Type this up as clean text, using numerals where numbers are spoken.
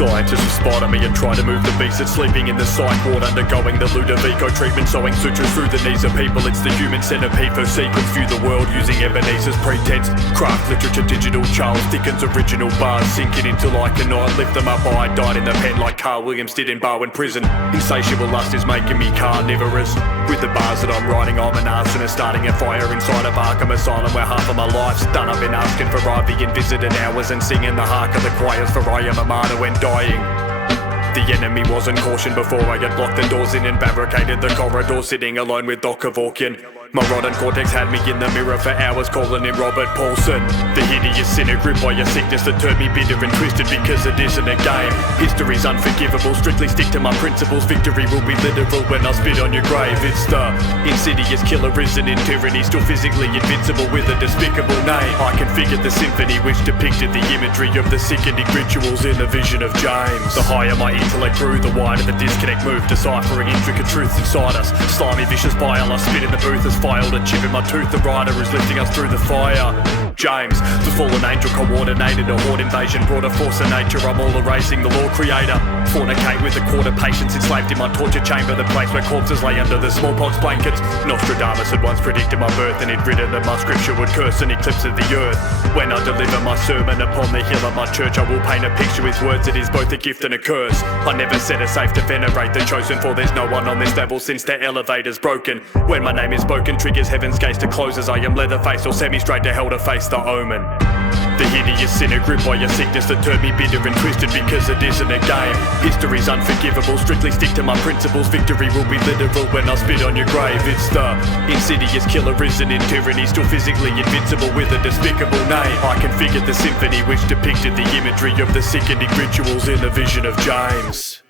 Scientists will spot on me and try to move the beast that's sleeping in the psych ward, undergoing the Ludovico treatment, sewing sutures through the knees of people. It's the human centipede for sequence, view the world using Ebenezer's pretense. Craft literature, digital, Charles Dickens' original bars, sinking into like a knight, lift them up. I died in the pen like Carl Williams did in Barwon prison. Insatiable lust is making me carnivorous. With the bars that I'm writing, I'm an arsonist, starting a fire inside of Arkham Asylum, where half of my life's done. I've been asking for IV in visiting hours and singing the hark of the choirs, for I am a martyr when dying. The enemy wasn't cautioned before I had blocked the doors in and barricaded the corridor, sitting alone with Doc Kevorkian. My rotten cortex had me in the mirror for hours, calling him Robert Paulson. The hideous sinner gripped by a sickness that turned me bitter and twisted because it isn't a game. History's unforgivable, strictly stick to my principles. Victory will be literal when I spit on your grave. It's the insidious killer risen in tyranny, still physically invincible with a despicable name. I configured the symphony which depicted the imagery of the sickening rituals in the vision of James. The higher my intellect grew, the wider the disconnect moved, deciphering intricate truths inside us. Slimy vicious bile, I spit in the booth as filed a chip in my tooth. The rider is lifting us through the fire. James, the fallen angel coordinated a horde invasion, brought a force of nature. I'm all erasing the law creator. Fornicate with a quarter patients enslaved in my torture chamber, the place where corpses lay under the smallpox blankets. Nostradamus had once predicted my birth, and he'd written that my scripture would curse an eclipse of the earth. When I deliver my sermon upon the hill of my church, I will paint a picture with words that is both a gift and a curse. I never said it's safe to venerate the chosen, for there's no one on this level since the elevator's broken. When my name is spoken, triggers heaven's gates to close, as I am Leatherface or semi-straight to hell to face the omen. The hideous sinner gripped by a sickness that turned me bitter and twisted because it isn't a game. History's unforgivable, strictly stick to my principles. Victory will be literal when I spit on your grave. It's the insidious killer risen in tyranny, still physically invincible with a despicable name. I configured the symphony which depicted the imagery of the sickening rituals in the vision of James.